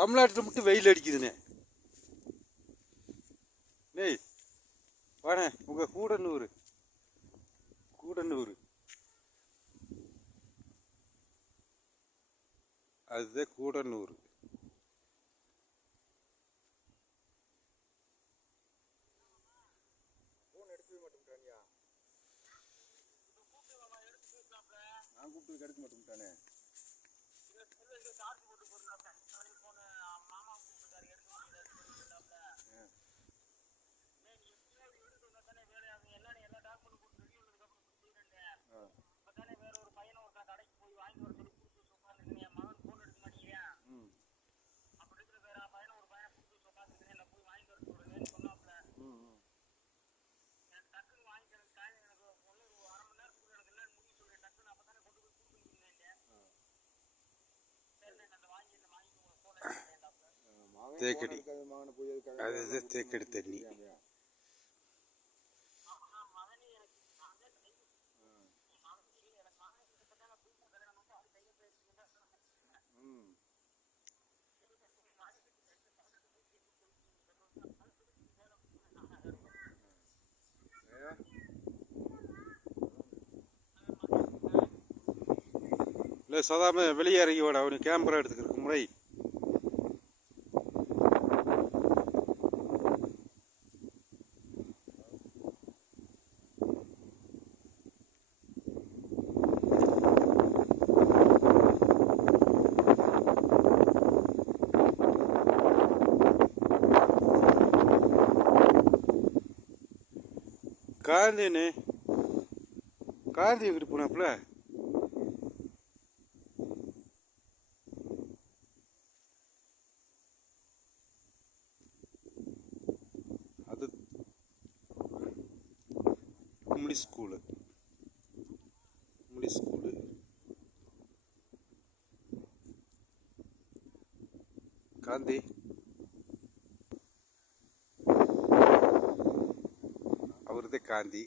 தமிழ்நாட்டில் மட்டும் வெயில் அடிக்குதுண்ணே. டேய் வாண்ணே, உங்கள் கூடனூர் அதுதான் கூடனூர். நான் கூப்பிட்டு எடுக்க மாட்டேன்ட்டானே. தேக்கடி அது தேக்கடி தண்ணி. இல்லை சதாம வெளியே இறங்கி வாடா, அவனுக்கு கேமரா எடுத்துக்கிறதுக்கு முறை. காந்தின்னு காந்தி எங்கிட்டு போனாப்புல. அது கும்மிடி ஸ்கூலு காந்தி அவருதே காந்தி.